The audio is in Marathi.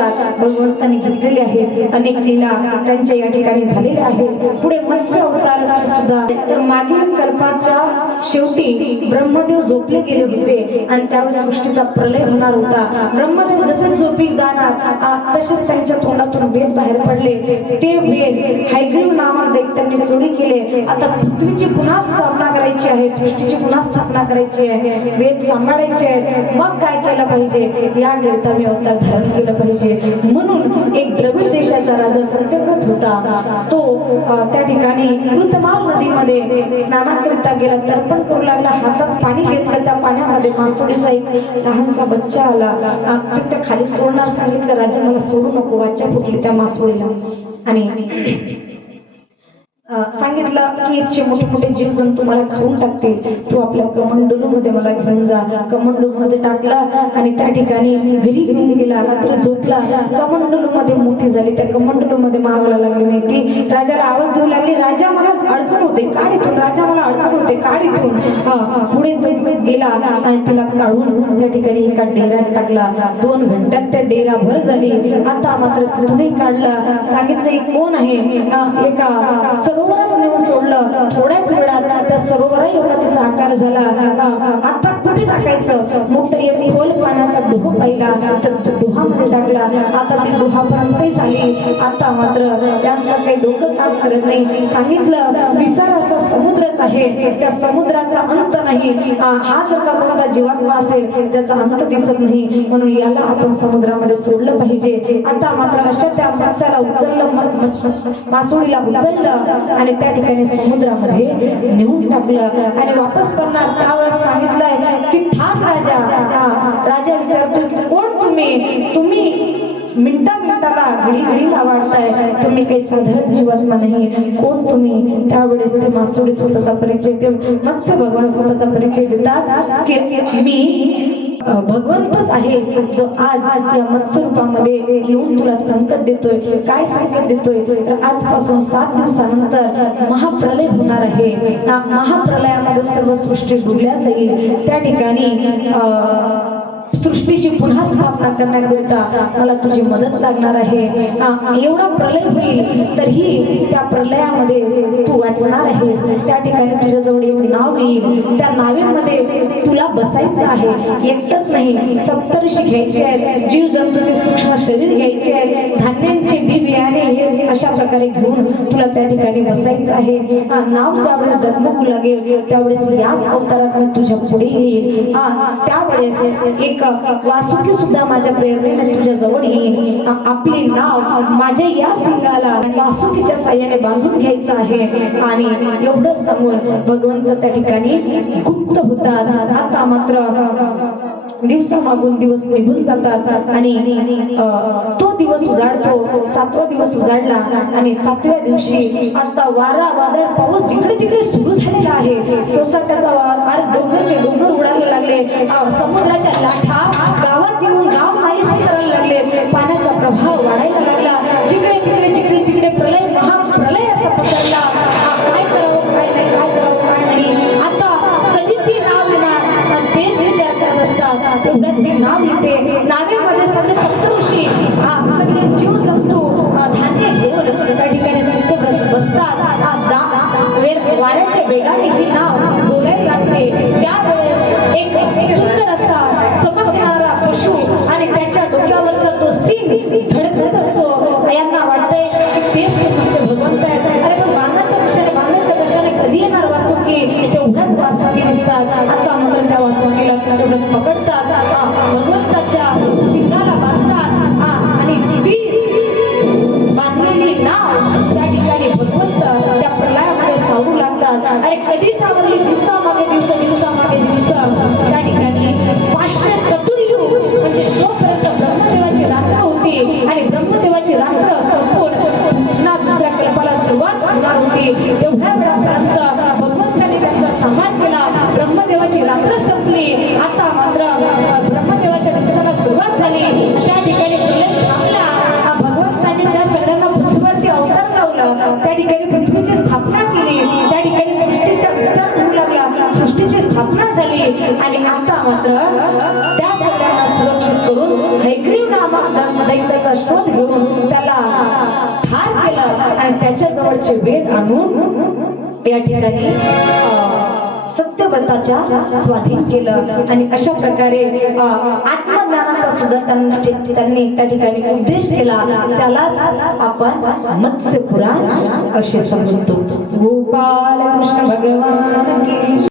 अवतार भगवंतांनी घेतलेले आहेत. अनेक लीला त्यांच्या या ठिकाणी झालेल्या आहेत. पुढे मत्स्य अवताराची सुद्धा तर मागील कल्पाच्या शेवटी ब्रह्मदेव झोपले गेले होते आणि त्यावर सृष्टीचा प्रलय होणार होता. ब्रह्मदेव जसे झोपी जाणार तसेच त्यांच्या तोंडातून वेद बाहेर पडले. ते वेद हैग्रीव नामक दैत्यांनी चोरी केले. आता पृथ्वीची पुन्हा स्थापना करायची आहे सृष्टीची पुन्हा स्थापना करायची आहे वेद सांभाळायचे आहेत. मग काय केलं पाहिजे? याकरिता मी अवतार धारण केलं राजा सत्यव्रत होता तो त्या ठिकाणी कृतमाल नदीमध्ये स्नानाकरिता गेला तर्पण करू लागला हातात पाणी घेतलं त्या पाण्यामध्ये मासोडीचा एक लहानसा बच्चा आला. त्या खाली सोडणार सांगितलं राजा मला सोडू नको वाचा फुटली त्या मासोळीला. आणि सांगितलं की इथचे मोठे मोठे जीव मला खाऊन टाकतील. तू आपल्या कमंडलू मध्ये मला घेऊन जा. कमंडलू मध्ये टाकला आणि त्या ठिकाणी घरी घेऊन गेला. रात्र झोपला. कमंडलू मध्ये मोठी झाली. त्या कमंडलू मध्ये मागला लागली नाही ती राजाला आवाज देऊ लागली राजा मला अडचण होते. काढ इथून. राजा मला अडचण होते. काढ इथून. पुढे तो गेला आणि तिला काढून त्या ठिकाणी एका डेऱ्यात टाकला. दोन घंट्यात त्या डेरा भर झाली. आता मात्र तिथूनही काढला. सांगितलं कोण आहे? एका सरोवरात नेऊन सोडलं. थोड्याच वेळात त्या सरोवरही एवढा तिचा आकार झाला. आता कुठे टाकायचं? मोठं एक खोल पाण्याचा डोह पाहिला तर डोहामध्ये टाकला. आता ती डोहापर्यंत झाली. आता मात्र त्यांचं काही डोकं काम करत नाही. सांगितलं विसर असा समुद्रच आहे. त्या समुद्राचा अंत नाही. हा जर का कोणता जीवात्मा असेल त्याचा अंत दिसत नाही. म्हणून याला आपण समुद्रामध्ये सोडलं पाहिजे. आता मात्र अशा त्या माणसाला उचललं मासोळीला उचललं आणि त्या ठिकाणी समुद्रामध्ये नेऊन टाकलं. आणि वापस करणार त्यावेळेस सांगितलंय की थांब राजा. हा, राजा विचारतो की कोण तुम्ही? तुम्ही मिनटा मिनिटाला घडी घडीला वाटताय तुम्ही काही साधारण जीवात्मा नाही कोण तुम्ही? त्यावेळेस ते मासोडी स्वतःचा परिचय देऊन मत्स्य भगवान स्वतःचा परिचय देतात की मी भगवंतच आहे. जो आज या मत्स्य रूपामध्ये येऊन तुला संकट देतोय. काय संकट देतोय? तर आजपासून सात दिवसानंतर महाप्रलय होणार आहे. महाप्रलयामध्ये सर्व सृष्टी डुबल्या जाईल. त्या ठिकाणी सृष्टीची पुन्हा स्थापना करण्याकरिता मला तुझी मदत लागणार आहे. एवढा प्रलय होईल तरीही त्या प्रलयामध्ये तू वाचणार आहेस. त्या ठिकाणी तुझ्याजवळ एक नाव येईल. त्या नावेमध्ये तुला बसायचं आहे. एकटंच नाही सप्तर्षी घ्यायचे आहेत. जीव जंतूचे सूक्ष्म शरीर घ्यायचे आहेत. धान्यांचे बी बियाणे हे अशा प्रकारे घेऊन तुला त्या ठिकाणी बसायचं आहे. नाव ज्यावेळेस डगमगू लागेल त्यावेळेस याच अवतारात मी तुझ्या पुढे येईल. त्यावेळेस एक वासुकी सुद्धा माझ्या प्रेरणेने तुझ्या जवळ येईल आपली नाव माझ्या या सिंगाला वासुकीच्या साह्याने बांधून घ्यायचं आहे. आणि एवढं सांगून भगवंत त्या ठिकाणी गुप्त होतात. आता मात्र दिवसा मागून दिवस निघून जातात. आणि तो दिवस उजाडतो सातवा दिवस उजाडला आणि सातव्या दिवशी आता वारा वादळ पाऊस जिकडे तिकडे सुरू झालेला आहे. सोसाट्याचा वार डोंगरचे डोंगर उडायला लागले. समुद्राच्या लाठा नाव येते नावेमध्ये सगळे सप्तऋषी सगळे जीव जंतू धान्य घेऊन त्या ठिकाणी संत बसतात. हा, वाऱ्याच्या वेगाने ही नाव बोलायला लागते. त्यावेळेस एक सुंदर असा चमकणारा पशु आणि त्याच्या डोक्यावरचा तो सिंग झडकत असतो. यांना वाटतंय तेच होणार होती तेवढ्या वेळापर्यंत भगवंताने त्यांचा सन्मान केला. ब्रह्मदेवाची रात्र संपली. आता मात्र ब्रह्मदेवाच्या दिवसाला सुरुवात झाली. त्या ठिकाणी थांबला. अ, त्या सगळ्यांना पृथ्वीवरती अवतार लावलं. त्या ठिकाणी पृथ्वीची स्थापना केली. त्या ठिकाणी सृष्टीचा विस्तार होऊ लागला. सृष्टीची स्थापना झाली. आणि आता मात्र त्या शोध घेऊन त्याला ठार केलं आणि त्याच्या जवळचे वेद आणून या ठिकाणी सत्यव्रताच्या स्वाधीन केलं. आणि अशा प्रकारे आत्मज्ञानाचा सुद्धा त्यांना त्यांनी त्या ठिकाणी उपदेश केला. त्यालाच आपण मत्स्य पुराण असे समजतो. गोपाल कृष्ण भगवान